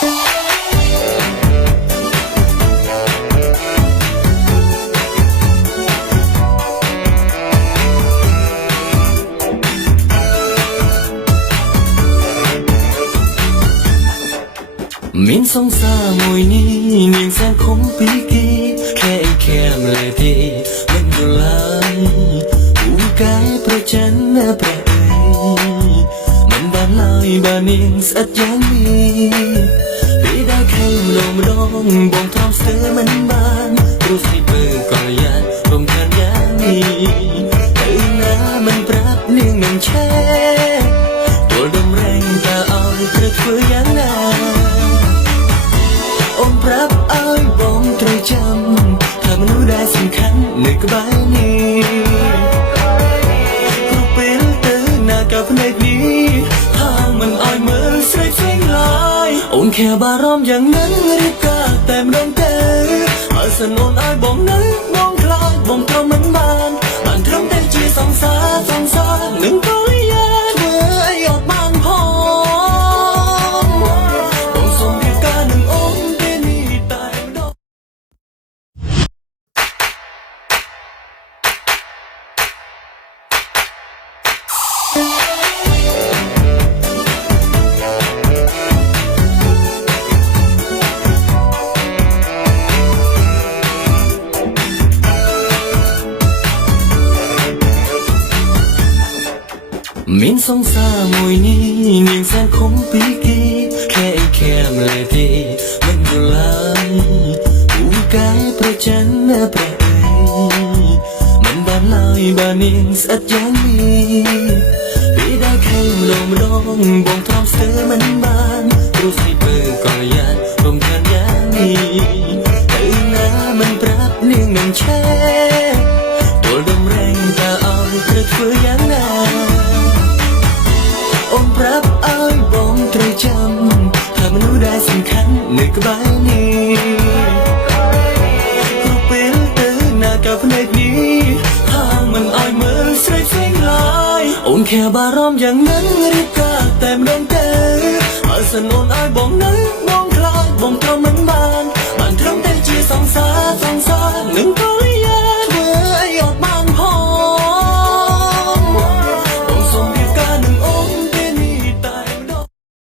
មានសង្សារមួយនេះនាងសែនខំពីគីแค่แค่เลยทีមិនយល់ឡើយពូកែប្រច័នព្រះអើយមិនបានឡើយបើនាងស្អិតយ៉ាងនេះពេលដែលខំលំដងបងថំស្ទើមិនបានព្រោះស្រីបើក៏យ៉ាងរំខានយ៉ាងនេះទៅណាមិនប្រាប់នាងនឹងឆែទល់ដំរែងតើឲ្យត្រូវធ្វើយ៉ាងណាអូនប្រាប់ឲ្យបងត្រូវចាំថាមនុស្សដែលសំខាន់នៅក្បែរនេះគ្រប់ពេលទៅណាក៏ភ្នែកនេះហាងមិនឲ្យមើលស្រីផ្សេងឡើយអូនខែបារម្ភយ៉ាងนั้นឬក៏តែម្ដងទៅឲ្យសននឲ្យបងនៅបងខ្លាចបងត្រូវមិនបានត្រឹមតែជាសង្សារនឹងក៏យ៉ាធ្វើឲ្យអត់បានផងបងសូមរៀបការនឹងអូនពេលនេះតែម្ដងមានសង្សារមួយនេះនាងសែនខំពីគីแค่เลยทีមិនយល់ឡើយពូកែប្រច័នព្រះអើយមិនបានឡើយបើនាងស្អិតយ៉ាងនេះពេលដែលខំលំដងបងថំស្ទើមិនបានព្រោះស្រីបើក៏យ៉ាងរំខានយ៉ាងនេះទៅណាមិនប្រាប់នាងនឹងឆែទល់ដំរែងតើឲ្យត្រូវធ្វើយ៉ាងណាអូនប្រាប់ឲ្យបងត្រូវចាំថាមនុស្សដែលសំខាន់នៅក្បែរនេះគ្រប់ពេលទៅណាក៏ភ្នែកនេះហាងមិនឲ្យមើលស្រីផ្សេងឡើយអូនខែបារម្ភយ៉ាងนั้นឬក៏តែម្ដងទៅឲ្យសននឲ្យបងនៅបងខ្លាចបងត្រូវ